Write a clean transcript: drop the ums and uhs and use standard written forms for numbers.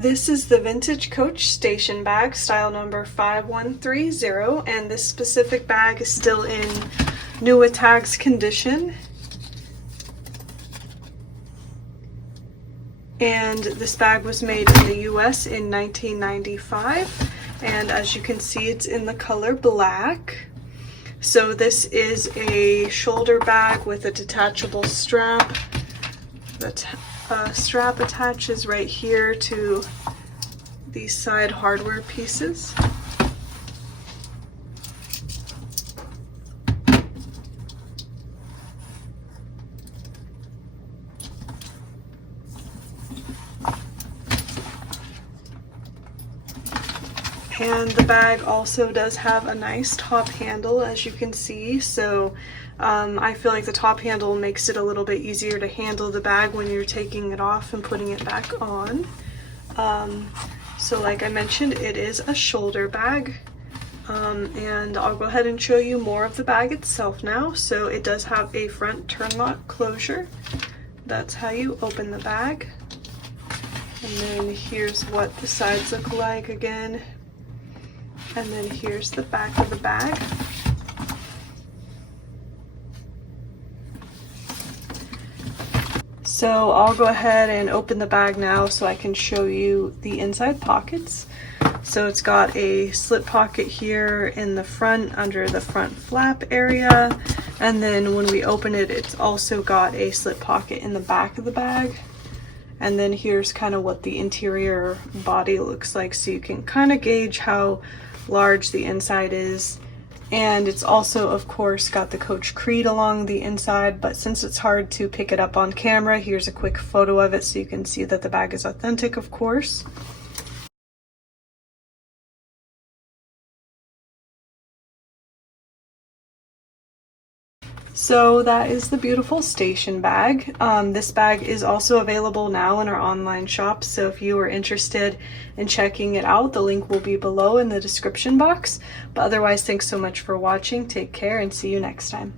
This is the vintage Coach station bag, style number 5130, and this specific bag is still in new tags condition. And this bag was made in the US in 1995, and as you can see, it's in the color black. So this is a shoulder bag with a detachable strap. The strap attaches right here to these side hardware pieces. And the bag also does have a nice top handle, as you can see, so I feel like the top handle makes it a little bit easier to handle the bag when you're taking it off and putting it back on. So like I mentioned, it is a shoulder bag, and I'll go ahead and show you more of the bag itself now. So it does have a front turn lock closure. That's how you open the bag. And then here's what the sides look like again. And then here's the back of the bag. So I'll go ahead and open the bag now so I can show you the inside pockets. So it's got a slip pocket here in the front under the front flap area. And then when we open it, it's also got a slip pocket in the back of the bag. And then here's kind of what the interior body looks like, so you can kind of gauge how large the inside is. And it's also, of course, got the Coach Creed along the inside, but since it's hard to pick it up on camera, here's a quick photo of it so you can see that the bag is authentic, of course. So that is the beautiful station bag. This bag is also available now in our online shop, so if you are interested in checking it out, the link will be below in the description box. But otherwise, thanks so much for watching. Take care and see you next time.